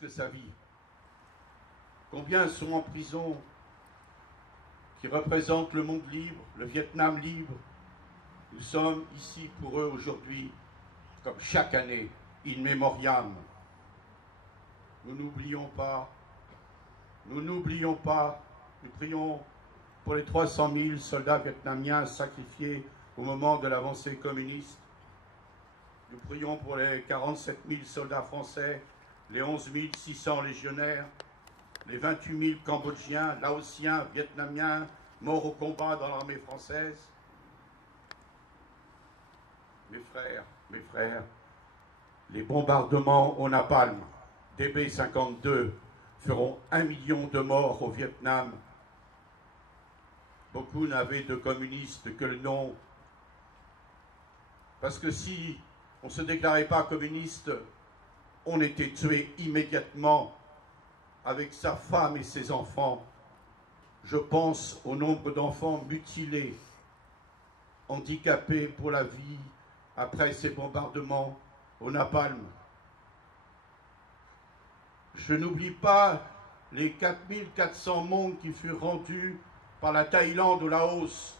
risquent sa vie? Combien sont en prison qui représentent le monde libre, le Vietnam libre? Nous sommes ici pour eux aujourd'hui, comme chaque année, in memoriam. Nous n'oublions pas, nous prions pour les 300 000 soldats vietnamiens sacrifiés au moment de l'avancée communiste. Nous prions pour les 47 000 soldats français, les 11 600 légionnaires, les 28 000 Cambodgiens, Laotiens, Vietnamiens morts au combat dans l'armée française. Mes frères, les bombardements au napalm des B-52 feront 1 million de morts au Vietnam. Beaucoup n'avaient de communistes que le nom. Parce que si on ne se déclarait pas communiste, on était tué immédiatement avec sa femme et ses enfants. Je pense au nombre d'enfants mutilés, handicapés pour la vie après ces bombardements au napalm. Je n'oublie pas les 4400 Hmong qui furent rendus par la Thaïlande au Laos.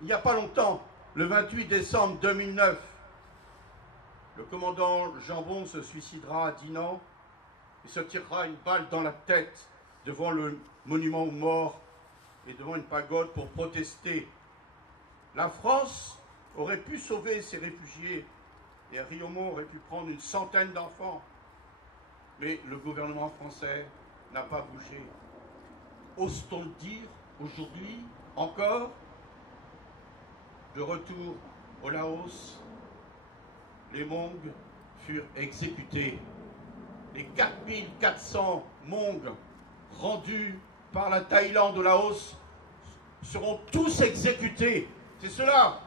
Il n'y a pas longtemps, le 28 décembre 2009, le commandant Jambon se suicidera à Dinant et se tirera une balle dans la tête devant le monument aux morts et devant une pagode pour protester. La France aurait pu sauver ces réfugiés et Riomont aurait pu prendre une centaine d'enfants. Mais le gouvernement français n'a pas bougé. Ose-t-on le dire aujourd'hui encore? De retour au Laos, les Hmong furent exécutés. Les 4400 Hmong rendus par la Thaïlande au Laos seront tous exécutés. C'est cela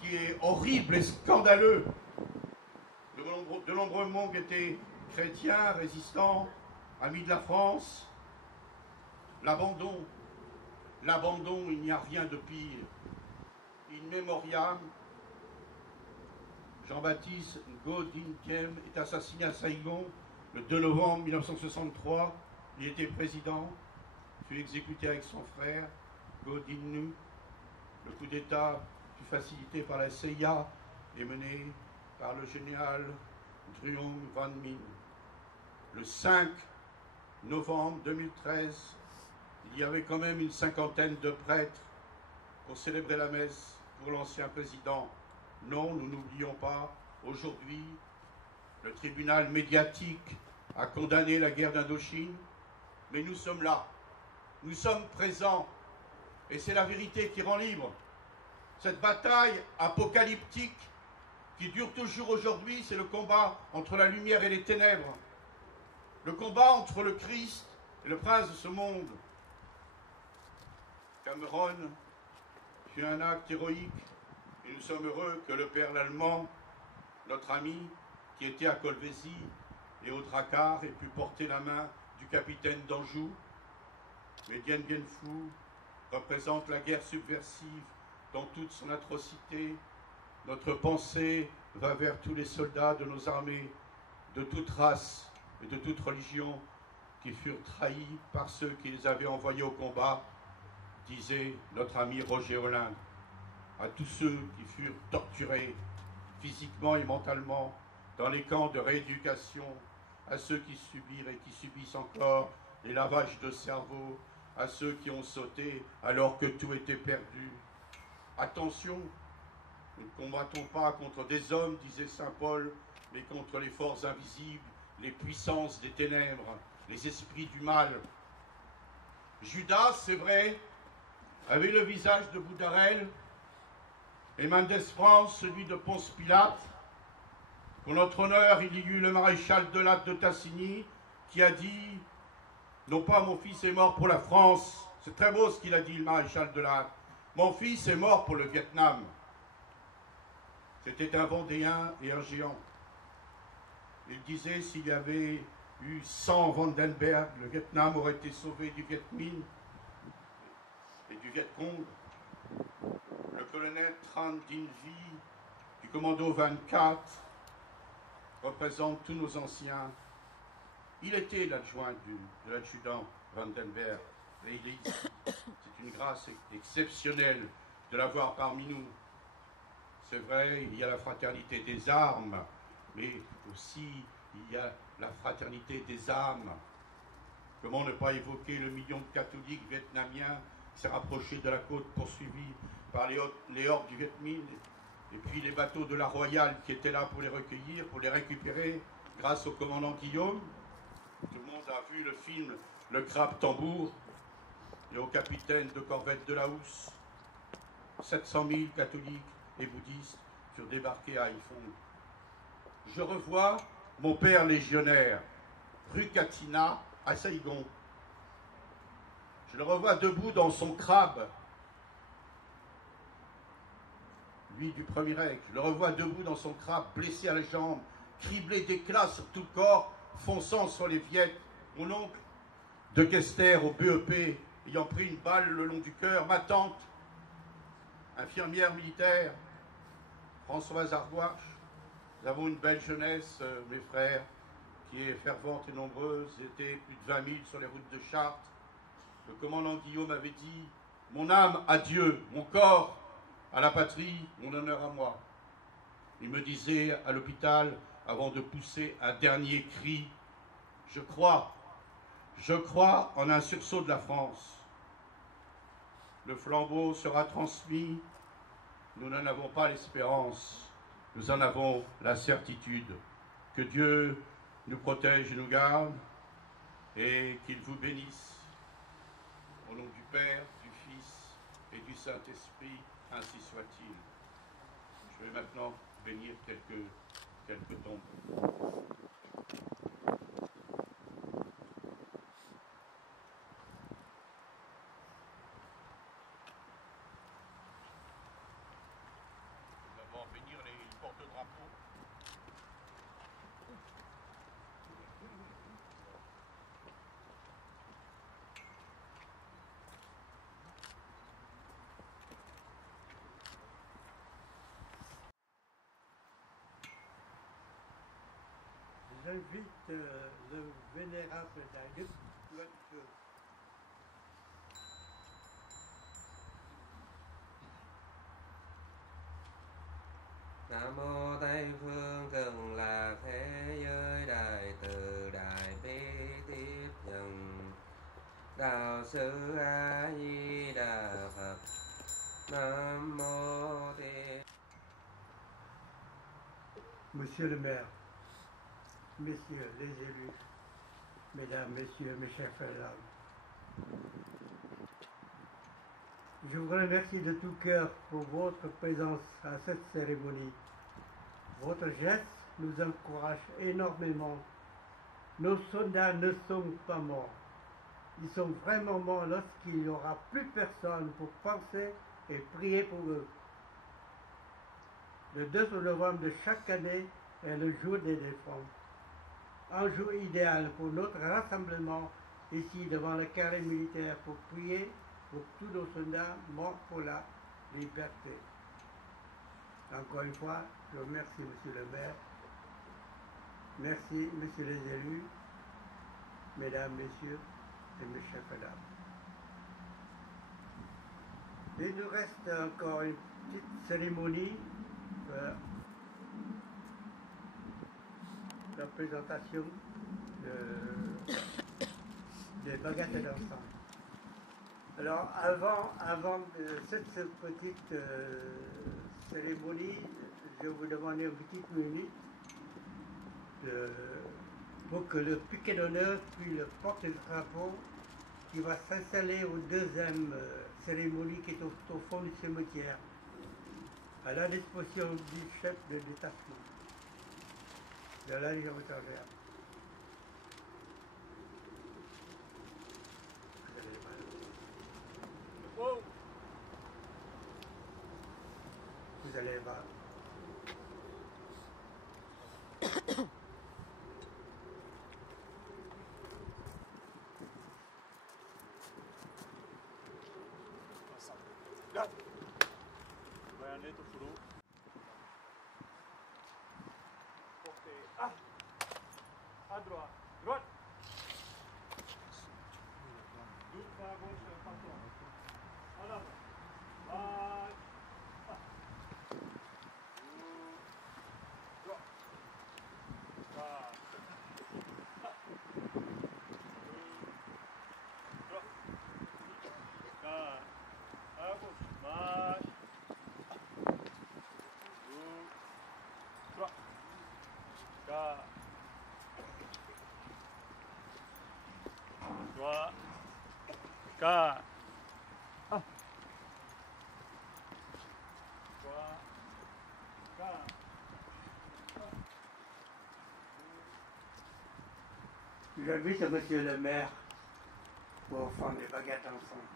qui est horrible et scandaleux. De nombreux Hmong étaient chrétiens, résistants, amis de la France. L'abandon, il n'y a rien de pire. In memoriam, Jean-Baptiste Ngo Dinh Diem est assassiné à Saigon le 2 novembre 1963. Il était président, fut exécuté avec son frère, Ngo Dinh Nhu. Le coup d'État fut facilité par la CIA et mené par le général Truong Van Minh. Le 5 novembre 2013, il y avait quand même une cinquantaine de prêtres pour célébrer la messe pour l'ancien président. Non, nous n'oublions pas, aujourd'hui, le tribunal médiatique a condamné la guerre d'Indochine, mais nous sommes là, nous sommes présents, et c'est la vérité qui rend libre. Cette bataille apocalyptique qui dure toujours aujourd'hui, c'est le combat entre la lumière et les ténèbres, le combat entre le Christ et le prince de ce monde. Cameron fut un acte héroïque, et nous sommes heureux que le père Lallemand, notre ami, qui était à Colvézi et au Drakkar, ait pu porter la main du capitaine d'Anjou. Mais Dien Bien Phu représente la guerre subversive dans toute son atrocité. Notre pensée va vers tous les soldats de nos armées, de toute race et de toute religion, qui furent trahis par ceux qui les avaient envoyés au combat, disait notre ami Roger Hollande. À tous ceux qui furent torturés physiquement et mentalement dans les camps de rééducation, à ceux qui subirent et qui subissent encore les lavages de cerveau, à ceux qui ont sauté alors que tout était perdu. Attention, nous ne combattons pas contre des hommes, disait saint Paul, mais contre les forces invisibles, les puissances des ténèbres, les esprits du mal. Judas, c'est vrai, avait le visage de Boudarel, et Mendès France, celui de Ponce Pilate. Pour notre honneur, il y eut le maréchal de Latte de Tassigny qui a dit « Non pas mon fils est mort pour la France », c'est très beau ce qu'il a dit, le maréchal de Latte. « Mon fils est mort pour le Vietnam ». C'était un Vendéen et un géant. Il disait s'il y avait eu 100 Vandenberg, le Vietnam aurait été sauvé du Viet Minh et du Viet Cong. Le colonel Tran Dinh Vi du commando 24 représente tous nos anciens Il était l'adjoint de l'adjudant Vandenberg, et il est ici. C'est une grâce exceptionnelle de l'avoir parmi nous. C'est vrai, il y a la fraternité des armes, mais aussi il y a la fraternité des âmes. Comment ne pas évoquer le million de catholiques vietnamiens qui s'est rapproché de la côte poursuivi par les hordes du Viet Minh, et puis les bateaux de la Royale qui étaient là pour les recueillir, pour les récupérer, grâce au commandant Guillaume. Tout le monde a vu le film Le Crabe Tambour, et au capitaine de corvette de la Housse. 700 000 catholiques et bouddhistes furent débarqués à Haiphong. Je revois mon père légionnaire, rue Katsina, à Saigon. Je le revois debout dans son crabe, lui du Premier Reich. Je le revois debout dans son crabe, blessé à la jambe, criblé d'éclats sur tout le corps, fonçant sur les Viettes. Mon oncle de Kester au BEP, ayant pris une balle le long du cœur. Ma tante, infirmière militaire, Françoise Argouache. Nous avons une belle jeunesse, mes frères, qui est fervente et nombreuse. C'était plus de 20 000 sur les routes de Chartres. Le commandant Guillaume avait dit « Mon âme à Dieu, mon corps à la patrie, mon honneur à moi ». Il me disait à l'hôpital, avant de pousser un dernier cri, « Je crois en un sursaut de la France. Le flambeau sera transmis, nous n'en avons pas l'espérance, nous en avons la certitude. Que Dieu nous protège et nous garde, et qu'il vous bénisse. Au nom du Père, du Fils et du Saint-Esprit, ainsi soit-il. » Je vais maintenant bénir quelques tombes. Nous allons bénir les porte-drapeaux. J'invite le vénérable Daïd Luanke. Nam mô Tây phương Cực Lạc Thế Giới Đại Từ Đại Bi Tiếp Nhận Đạo Sư A Di Đà Phật. Nam mô Tây. Monsieur le maire, messieurs les élus, mesdames, messieurs, mes chers frères et dames, je vous remercie de tout cœur pour votre présence à cette cérémonie. Votre geste nous encourage énormément. Nos soldats ne sont pas morts. Ils sont vraiment morts lorsqu'il n'y aura plus personne pour penser et prier pour eux. Le 2 novembre de chaque année est le jour des défunts. Un jour idéal pour notre rassemblement ici devant le carré militaire pour prier pour tous nos soldats morts pour la liberté. Encore une fois, je vous remercie Monsieur le maire, merci Messieurs les élus, Mesdames, Messieurs et mes chers dames. Il nous reste encore une petite cérémonie, la présentation des baguettes d'ensemble. Alors avant cette petite cérémonie, je vais vous demander une petite minute pour que le piquet d'honneur puis le porte-drapeau qui va s'installer au deuxième cérémonie qui est au fond du cimetière, à la disposition du chef de détachement de la Légion étrangère. Vous allez voir. Baioneta furou. Ok. À droite. Droite. ก็ก็ J'invite monsieur le maire pour faire des baguettes ensemble.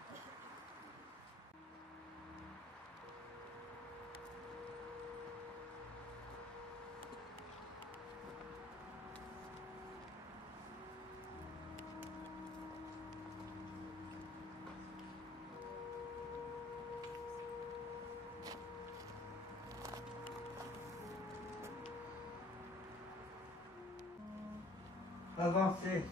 Avancez.